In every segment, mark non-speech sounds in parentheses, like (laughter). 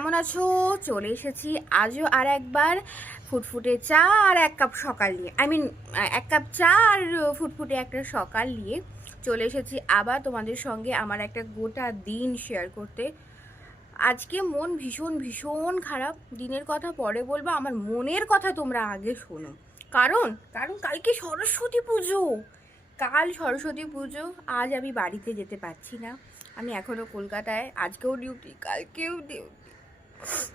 কেমন আছো? চলে এসেছি আজও আর একবার ফুটফুটে চা আর এক কাপ সকাল নিয়ে। আই মিন এক কাপ চা আর ফুটফুটে একটা সকাল নিয়ে চলে এসেছি আবার তোমাদের সঙ্গে আমার একটা গোটা দিন শেয়ার করতে। আজকে মন ভীষণ ভীষণ খারাপ। দিনের কথা পরে বলব, আমার মনের কথা তোমরা আগে শোনো। কারণ কারণ কালকে সরস্বতী পুজো। কাল সরস্বতী পুজো, আজ আমি বাড়িতে যেতে পারছি না। আমি এখনও কলকাতায়, আজকেও ডিউটি কালকেও ডিউটি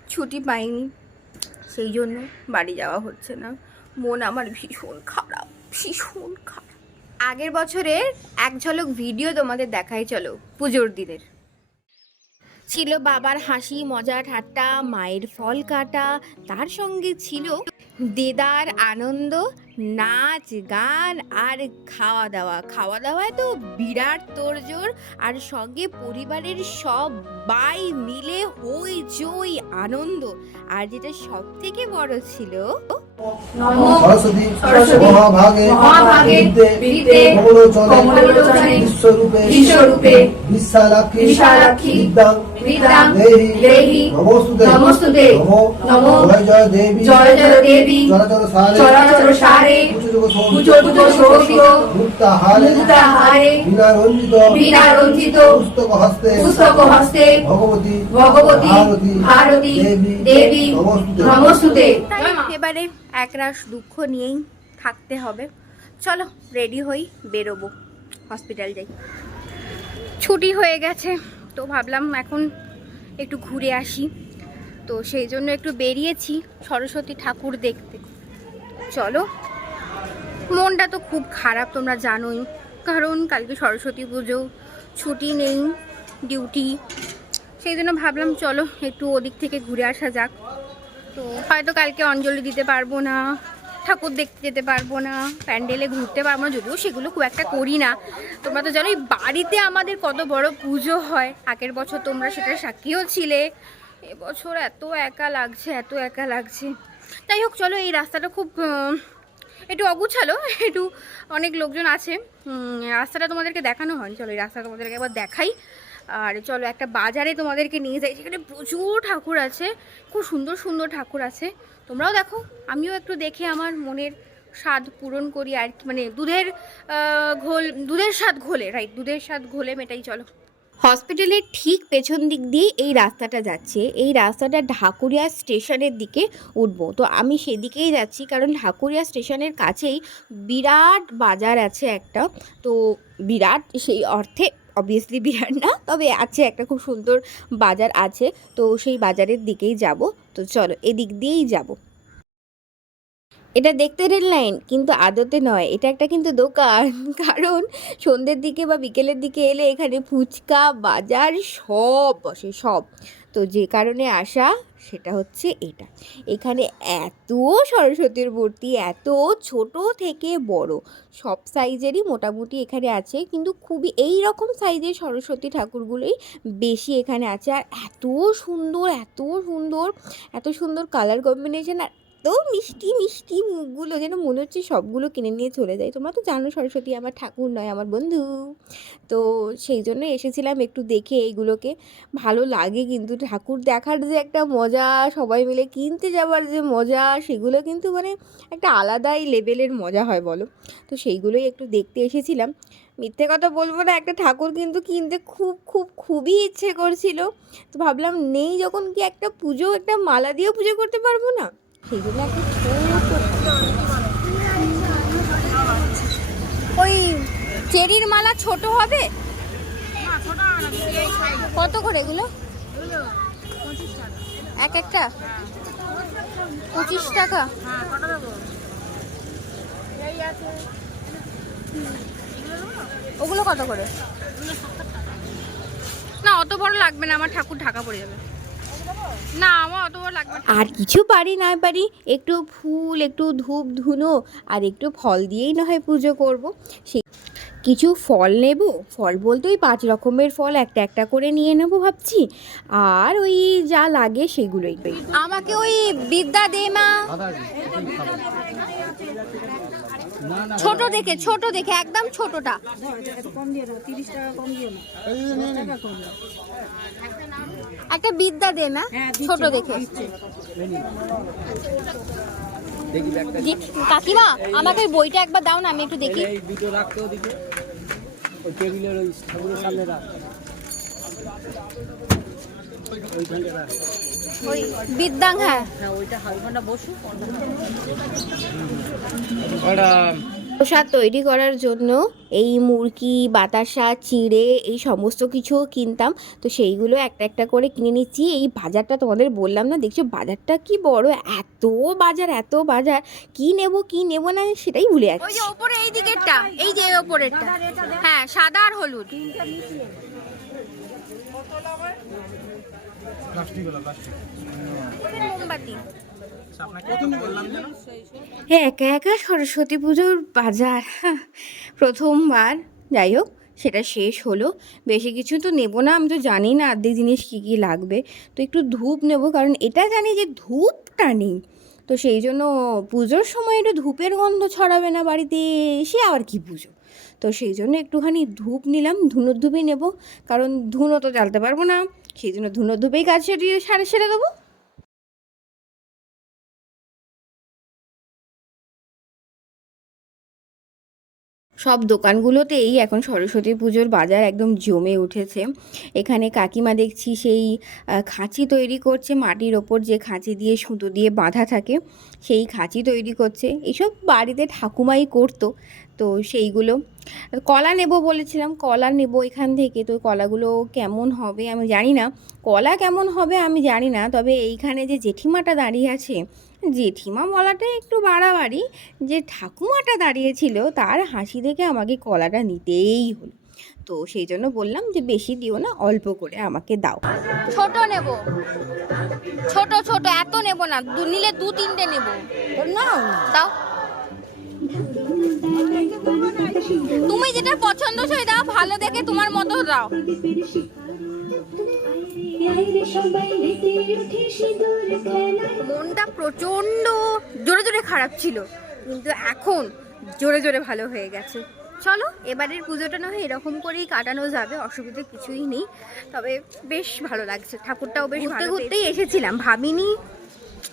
ছুটি পাইনি। সেই জন্য বাড়ি যাওয়া হচ্ছে না। মন আমার ভীষণ খারাপ ভীষণ খারাপ। আগের বছরের এক ঝলক ভিডিও তোমাদের দেখাই চলো, পুজোর দিনের। ছিল বাবার হাসি মজা ঠাট্টা মায়ের ফল কাটা তার সঙ্গে ছিল দেদার আনন্দ নাচ গান আর খাওয়া দাওয়া খাওয়া দাওয়ায় তো বিরাট তোড়জোড় আর সঙ্গে পরিবারের সবাই মিলে হই চই আনন্দ। আর যেটা সব থেকে বড় ছিল সরস্বতী মহাভাগে বিশ্বরূপে বিশ্বরূপে বিদ্যাং দেহি নমস্তুতে নমো জয় জয় দেবী জয় জয় দেবী চরাচর সারে চরাচর সারে কুচুরুক কুচর কুচর শোভিত মুক্তাহারে মুক্তাহারে বিনা রঞ্জিত বীণা রঞ্জিত পুস্তক হস্তে পুস্তক হস্তে ভগবতী ভগবতী ভারতী ভারতী দেবী নমস্তুতে এবারে একরাশ দুঃখ নিয়েই থাকতে হবে। চলো রেডি হই বেরোবো হসপিটাল যাই। ছুটি হয়ে গেছে। তো ভাবলাম এখন একটু ঘুরে আসি। তো সেই জন্য একটু বেরিয়েছি সরস্বতী ঠাকুর দেখতে। চলো, মনটা তো খুব খারাপ তোমরা জানোই, কারণ কালকে সরস্বতী পুজো, ছুটি নেই ডিউটি সেই জন্য ভাবলাম চলো একটু ওদিক থেকে ঘুরে আসা যাক। তো হয়তো কালকে অঞ্জলি দিতে পারব না ঠাকুর দেখতে যেতে পারব না, প্যান্ডেলে ঘুরতে পারব না, যদিও সেগুলো খুব একটা করি না। তোমরা তো জানোই, বাড়িতে আমাদের কত বড় পুজো হয়। আগের বছর তোমরা সেটা সাক্ষীও ছিলে। এবছর এত একা লাগছে, এত একা লাগছে। যাই হোক, চলো এই রাস্তাটা খুব একটু অগুছালো, একটু অনেক লোকজন আছে। রাস্তাটা তোমাদেরকে দেখানো হয়নি। চলো এই রাস্তাটা তোমাদেরকে একবার দেখাই। আর চলো একটা বাজারে তোমাদেরকে নিয়ে যাই, সেখানে প্রচুর ঠাকুর আছে, খুব সুন্দর সুন্দর ঠাকুর আছে। তোমরাও দেখো, আমিও একটু দেখে আমার মনের স্বাদ পূরণ করি আর কি মানে দুধের ঘোল, দুধের স্বাদ ঘোলে রাইট দুধের স্বাদ ঘোলে মেটাই, চলো। হসপিটালের ঠিক পেছন দিক দিয়ে এই রাস্তাটা যাচ্ছে, এই রাস্তাটা ঢাকুরিয়া স্টেশনের দিকে উঠবো। তো আমি সেদিকেই যাচ্ছি, কারণ ঢাকুরিয়া স্টেশনের কাছেই বিরাট বাজার আছে একটা। তো বিরাট, সেই অর্থে অবভিয়াসলি বিরাট না, তবে আছে একটা খুব সুন্দর বাজার আছে, তো সেই বাজারের দিকেই যাব। তো চলো, এদিক দিয়েই যাব। এটা দেখতে রেল লাইন, কিন্তু আদতে নয়, এটা একটা কিন্তু দোকান। (laughs) কারণ সন্ধ্যের দিকে বা বিকেলের দিকে এলে এখানে ফুচকা, বাজার সব বসে, সব। তো যে কারণে আসা সেটা হচ্ছে এটা। এখানে এত সরস্বতীর মূর্তি, এত ছোট থেকে বড়, সব সাইজেরই মোটামুটি এখানে আছে, কিন্তু খুবই এই রকম সাইজের সরস্বতী ঠাকুরগুলোই বেশি এখানে আছে। আর এত সুন্দর এত সুন্দর এত সুন্দর কালার কম্বিনেশন আর এত মিষ্টি মিষ্টি মুখগুলো যেন মনে হচ্ছে সবগুলো কিনে নিয়ে চলে যায়। তোমরা তো জানো সরস্বতী আমার ঠাকুর নয়, আমার বন্ধু। তো সেই জন্য এসেছিলাম একটু দেখে এইগুলোকে ভালো লাগে কিন্তু ঠাকুর দেখার যে একটা মজা, সবাই মিলে কিনতে যাওয়ার যে মজা, সেগুলো কিন্তু মানে একটা আলাদাই লেভেলের মজা হয় বলো। তো সেইগুলোই একটু দেখতে এসেছিলাম। মিথ্যে কথা বলব না, একটা ঠাকুর কিন্তু কিনতে খুব খুব, খুবই ইচ্ছে করছিল। তো ভাবলাম নেই, যখন কি একটা পুজো, একটা মালা দিয়েও পুজো করতে পারব না? একটা ওই চেরির মালা ছোট হবে? কত করে এগুলো? এক একটা? পঁচিশ টাকা? ওগুলো কত করে? না, অত বড় লাগবে না, আমার ঠাকুর ঢাকা পড়ে যাবে। না আমার অত বড় লাগবে আর কিছু পারি না পারি একটু ফুল একটু ধূপ ধুনো আর একটু ফল দিয়েই না হয় পুজো করব। সে কিছু ফল নেব ফল বলতে ওই পাঁচ রকমের ফল একটা একটা করে নিয়ে নেব ভাবছি। আর ওই যা লাগে সেগুলোই। আমাকে ওই বিদ্যা দে মা। ছোট দেখে ছোট দেখে একদম ছোটটা। একটা বিদ্যা দে না ছোট দেখে। কাকিমা আমাকে বইটা একবার দাও না আমি একটু দেখি। টেবিলের ওই ঠাকুরের সামনে রাখ। ওই বিদ্যাং হ্যাঁ। প্রসাদ তৈরি করার জন্য এই মুরগি বাতাসা চিড়ে এই সমস্ত কিছুও কিনতাম। তো সেইগুলো একটা একটা করে কিনে নিচ্ছি। এই বাজারটা তোমাদের বললাম না দেখছ বাজারটা কি বড়? এত বাজার এত বাজার। কি নেব কি নেব না সেটাই ভুলে যাচ্ছি। ওই যে ওপরে এই দিকেরটা এই যে ওপরেরটা। হ্যাঁ সাদা আর হলুদ। হ্যাঁ একা একা সরস্বতী পুজোর বাজার (laughs) প্রথমবার। যাই হোক, সেটা শেষ হলো। বেশি কিছু তো নেব না, আমি তো জানি না অর্ধেক জিনিস কী কী লাগবে। তো একটু ধূপ নেব, কারণ এটা জানি যে ধূপটা নেই। তো সেই জন্য পুজোর সময় একটু ধূপের গন্ধ ছড়াবে না বাড়িতে এসে আবার কি পুজো? তো সেই জন্য একটুখানি ধূপ নিলাম, ধুনোর ধূপই নেব। কারণ ধুনো তো জ্বালতে পারব না। সেই জন্য ধুনোর ধূপেই কাজ সেরে সারে সেরে দেবো। সব দোকানগুলোতেই এখন সরস্বতী পুজোর বাজার একদম জমে উঠেছে। এখানে কাকিমা দেখছি সেই খাঁচি তৈরি করছে, মাটির ওপর যে খাঁচি দিয়ে সুতো দিয়ে বাঁধা থাকে, সেই খাঁচি তৈরি করছে। এইসব বাড়িতে ঠাকুমাই করতো তো সেইগুলো। কলা নেব বলেছিলাম কলা নেব এখান থেকে। তো কলাগুলো কেমন হবে আমি জানি না। কলা কেমন হবে আমি জানি না তবে এইখানে যে জেঠিমাটা দাঁড়িয়ে আছে জেঠিমা বলাটা একটু বাড়াবাড়ি। যে ঠাকুমাটা দাঁড়িয়েছিল তার হাসি দেখে আমাকে কলাটা নিতেই হলো। তো সেই জন্য বললাম যে বেশি দিও না অল্প করে আমাকে দাও। ছোট নেব। ছোট ছোট এত নেব না। দু নিলে দু তিনটে নেব। না। দাও। তুমি যেটা পছন্দ সেই দাও ভালো দেখে তোমার মতো দাও। মনটা প্রচণ্ড জোরে জোরে খারাপ ছিল কিন্তু এখন জোরে জোরে ভালো হয়ে গেছে। চলো এবারের পুজোটা না হয় এরকম করেই কাটানো যাবে অসুবিধা কিছুই নেই। তবে বেশ ভালো লাগছে ঠাকুরটাও বেশ ঘুরতে ঘুরতেই এসেছিলাম ভাবিনি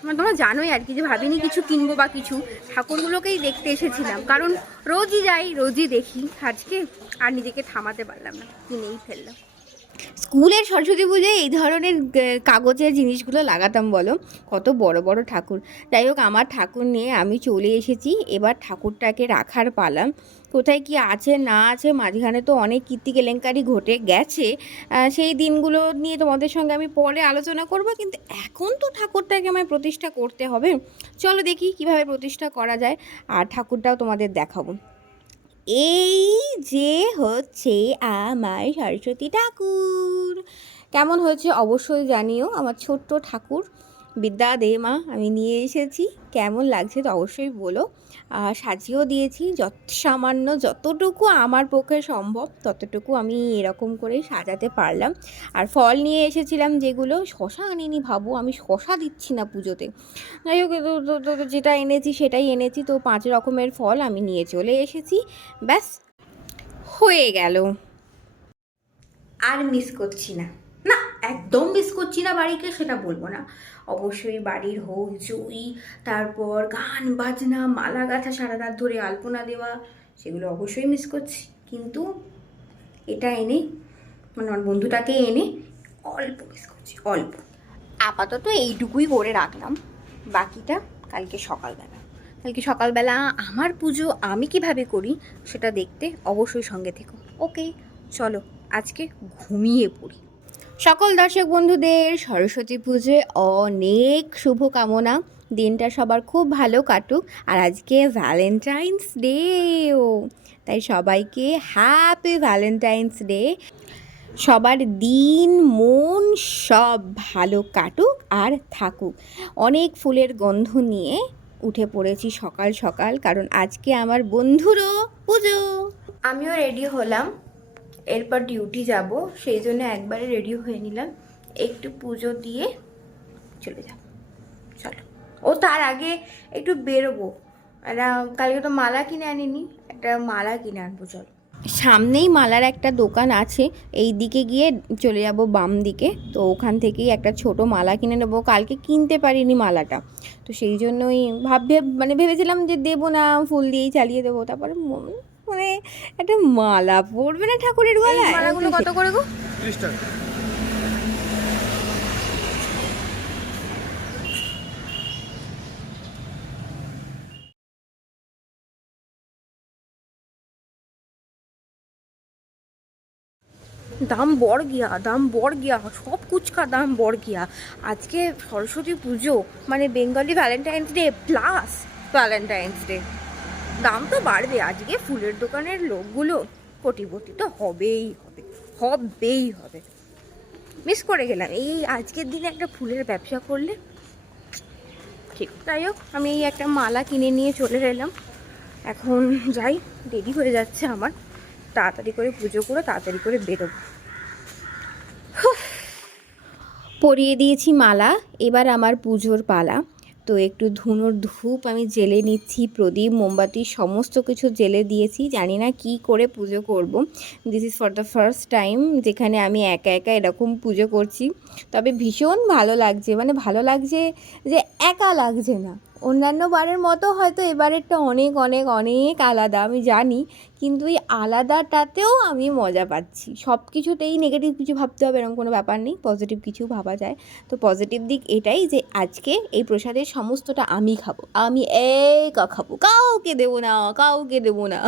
মানে তোমরা জানোই আর কি যে ভাবিনি কিছু কিনবো বা কিছু। ঠাকুরগুলোকেই দেখতে এসেছিলাম। কারণ রোজই যাই, রোজই দেখি। আজকে আর নিজেকে থামাতে পারলাম না, কিনেই ফেললাম। স্কুলের সরস্বতী পুজোয় এই ধরনের কাগজের জিনিসগুলো লাগাতাম, বলো? কত বড় বড় ঠাকুর। যাই হোক, আমার ঠাকুর নিয়ে আমি চলে এসেছি। এবার ঠাকুরটাকে রাখার পালাম কোথায় কি আছে, না আছে, মাঝখানে তো অনেক কীর্তি কেলেঙ্কারি ঘটে গেছে। সেই দিনগুলো নিয়ে তোমাদের সঙ্গে আমি পরে আলোচনা করব, কিন্তু এখন তো ঠাকুরটাকে আমায় প্রতিষ্ঠা করতে হবে। চলো দেখি কীভাবে প্রতিষ্ঠা করা যায়, আর ঠাকুরটাও তোমাদের দেখাবো। এই যে হচ্ছে আমার সরস্বতী ঠাকুর। কেমন হয়েছে অবশ্যই জানিও, আমার ছোট্ট ঠাকুর। বিদ্যা দে মা, আমি নিয়ে এসেছি। কেমন লাগছে তো অবশ্যই বলো। সাজিয়েও দিয়েছি। যত সামান্য যতটুকু আমার পক্ষে সম্ভব, ততটুকু আমি এরকম করে সাজাতে পারলাম। আর ফল নিয়ে এসেছিলাম যেগুলো শশা আনিনি ভাবো, আমি শশা দিচ্ছি না পুজোতে। যাই হোক যেটা এনেছি সেটাই এনেছি। তো পাঁচ রকমের ফল আমি নিয়ে চলে এসেছি। ব্যাস, হয়ে গেল। আর মিস করছি না। না, একদম মিস করছি না বাড়িকে, সেটা বলব না। অবশ্যই বাড়ির হইচই তারপর গান, বাজনা, মালা গাঁথা সারা রাত ধরে আলপনা দেওয়া, সেগুলো অবশ্যই মিস করছি। কিন্তু এটা এনে মানে আমার বন্ধুটাকে এনে অল্প মিস করছি, অল্প। আপাতত এইটুকুই করে রাখলাম। বাকিটা কালকে সকালবেলা। কালকে সকালবেলা আমার পুজো আমি কীভাবে করি সেটা দেখতে অবশ্যই সঙ্গে থেকো। ওকে, চলো আজকে ঘুমিয়ে পড়ি। সকল দর্শক বন্ধুদের সরস্বতী পুজোয় অনেক শুভকামনা। দিনটা সবার খুব ভালো কাটুক আর আজকে ভ্যালেন্টাইন্স ডেও তাই সবাইকে হ্যাপি ভ্যালেন্টাইন্স ডে সবার দিন, মন সব ভালো কাটুক আর থাকুক। অনেক ফুলের গন্ধ নিয়ে উঠে পড়েছি সকাল সকাল, কারণ আজকে আমার বন্ধুরও পুজো। আমিও রেডি হলাম। এরপর ডিউটি যাব, সেই জন্য একবারে রেডি হয়ে নিলাম। একটু পুজো দিয়ে চলে যাব। চলো। ও তার আগে একটু বেরোবো। একটা কালকে তো মালা কিনে আনিনি, একটা মালা কিনে আনব, চলো। সামনেই মালার একটা দোকান আছে, এই দিকে গিয়ে চলে যাব বাম দিকে। তো ওখান থেকেই একটা ছোট মালা কিনে নেব। কালকে কিনতে পারিনি মালাটা। তো সেই জন্যই ভাববে মানে ভেবেছিলাম যে দেবো না, ফুল দিয়েই চালিয়ে দেবো। তারপরে মন- একটা মালা পরবে না ঠাকুরের গলায়? মালাগুলো কত করে গো? দাম বড় গিয়া দাম বড় গিয়া সব কুচকা দাম বড় গিয়া। আজকে সরস্বতী পুজো মানে Bengali Valentine's Day plus Valentine's Day দাম তো বাড়বে। আজকে ফুলের দোকানের লোকগুলো কোটিপতি তো হবেই হবে হবেই হবে। মিস করে গেলাম। এই আজকের দিনে একটা ফুলের ব্যবসা করলে ঠিক। যাই হোক, আমি এই একটা মালা কিনে নিয়ে চলে এলাম। এখন যাই, দেরি হয়ে যাচ্ছে আমার। তাড়াতাড়ি করে পুজো করে তাড়াতাড়ি করে বেরোবো। পরিয়ে দিয়েছি মালা। এবার আমার পুজোর পালা। তো একটু ধুনোর ধূপ আমি জেলে নিচ্ছি, প্রদীপ, মোমবাতি, সমস্ত কিছু জেলে দিয়েছি। জানি না কি করে পুজো করব। This is for the first time যেখানে আমি একা একা এরকম পুজো করছি। তবে ভীষণ ভালো লাগছে মানে ভালো লাগছে যে একা লাগছে না। অন্যান্য বারের মতো হয়তো এবারেরটা অনেক অনেক অনেক আলাদা, আমি জানি। কিন্তু এই আলাদাটাতেও আমি মজা পাচ্ছি। সব কিছুতেই নেগেটিভ কিছু ভাবতে হবে এরকম কোনো ব্যাপার নেই। পজিটিভ কিছু ভাবা যায়। তো পজিটিভ দিক এটাই যে আজকে এই প্রসাদের সমস্তটা আমি খাব। আমি একা খাব। কাউকে দেবো না, কাউকে দেবো না।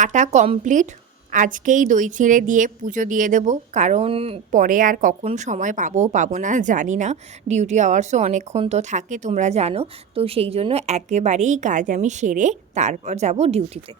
কাটা কমপ্লিট আজকেই দই ছেড়ে দিয়ে পুজো দিয়ে দেব, কারণ পরে আর কখন সময় পাবো পাবো না, জানি না। ডিউটি আওয়ার্সও অনেকক্ষণ তো থাকে, তোমরা জানো। তো সেই জন্য একেবারেই কাজ আমি সেরে তারপর যাব ডিউটিতে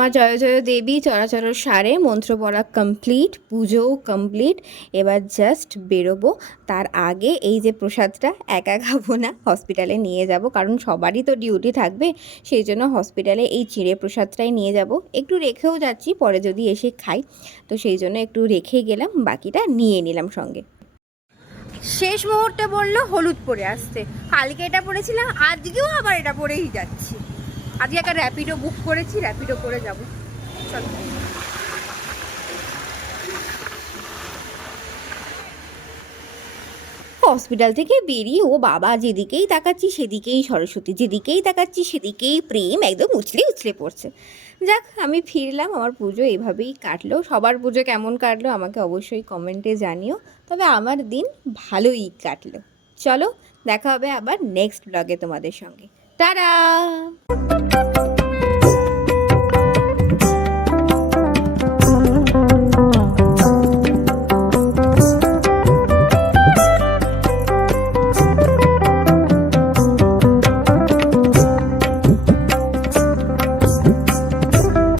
আমার জয় জয় দেবী চরাচর সারে, মন্ত্র পড়া কমপ্লিট পুজোও কমপ্লিট এবার জাস্ট বেরোবো। তার আগে এই যে প্রসাদটা, একা খাব না হসপিটালে নিয়ে যাব, কারণ সবারই তো ডিউটি থাকবে, সেই জন্য হসপিটালে এই চিঁড়ে প্রসাদটাই নিয়ে যাব। একটু রেখেও যাচ্ছি, পরে যদি এসে খাই, তো সেই জন্য একটু রেখে গেলাম, বাকিটা নিয়ে নিলাম সঙ্গে। শেষ মুহূর্তে বলল, হলুদ পরে আসতে। কালকে এটা পরেছিলাম আজকেও আবার এটা পরেই যাচ্ছি। আজকে একটা র্যাপিডো বুক করেছি র্যাপিডো করে যাব। চলো। হসপিটাল থেকে বেরিয়ে ও বাবা যেদিকেই তাকাচ্ছি, সেদিকেই সরস্বতী, যেদিকেই তাকাচ্ছি, সেদিকেই প্রেম একদম উছলে উছলে পড়ছে। যাক, আমি ফিরলাম, আমার পুজো এভাবেই কাটলো। সবার পুজো কেমন কাটলো আমাকে অবশ্যই কমেন্টে জানিও। তবে আমার দিন ভালোই কাটলো। চলো, দেখা হবে আবার নেক্সট ব্লগে তোমাদের সঙ্গে। টাটা